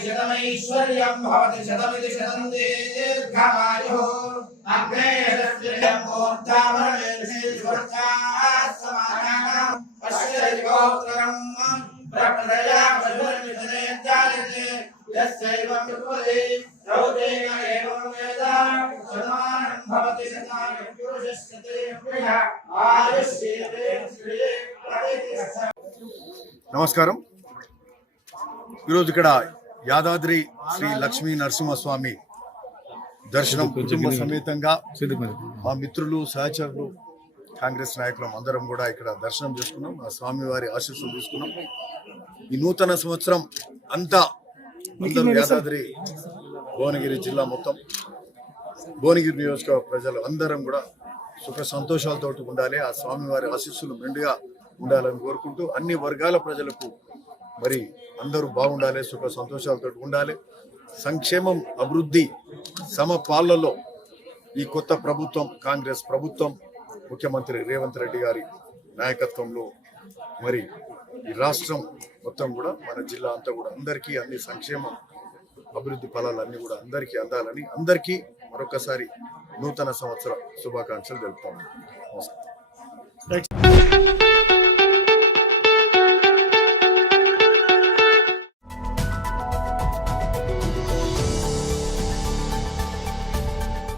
शतमैश्वर्यं भवति शतमिति शतं दीर्घमायुः अग्रे प्रप्रदया पशुर्मिथुने जायते यस्यैवं विपुले रौतेन एवं वेद शतमानं भवति शतायुः पुरुषस्यतेन्द्रिय आयुष्येतेन्द्रिये प्रतिष्ठति। నమస్కారం. ఈరోజు ఇక్కడ యాదాద్రి శ్రీ లక్ష్మీ నరసింహస్వామి దర్శనం కుటుంబ సమేతంగా మా మిత్రులు సహచరులు కాంగ్రెస్ నాయకులం అందరం కూడా ఇక్కడ దర్శనం చేసుకున్నాం. ఆ స్వామివారి ఆశీస్సులు తీసుకున్నాం. ఈ నూతన సంవత్సరం అంతా అందరూ యాదాద్రి భువనగిరి జిల్లా మొత్తం భువనగిరి నియోజకవర్గ ప్రజలు అందరం కూడా సుఖ సంతోషాలతో ఉండాలి. ఆ స్వామివారి ఆశీస్సులు మెండుగా ఉండాలని కోరుకుంటూ అన్ని వర్గాల ప్రజలకు మరి అందరూ బాగుండాలి, సుఖ సంతోషాలతో ఉండాలి. సంక్షేమం, అభివృద్ధి సమపాలలో ఈ కొత్త ప్రభుత్వం కాంగ్రెస్ ప్రభుత్వం ముఖ్యమంత్రి రేవంత్ రెడ్డి గారి నాయకత్వంలో మరి ఈ రాష్ట్రం మొత్తం కూడా మన జిల్లా అంతా కూడా అందరికీ అన్ని సంక్షేమం అభివృద్ధి ఫలాలు అన్ని కూడా అందరికీ అందాలని అందరికీ మరొకసారి నూతన సంవత్సర శుభాకాంక్షలు తెలుపుతాము. నమస్కారం.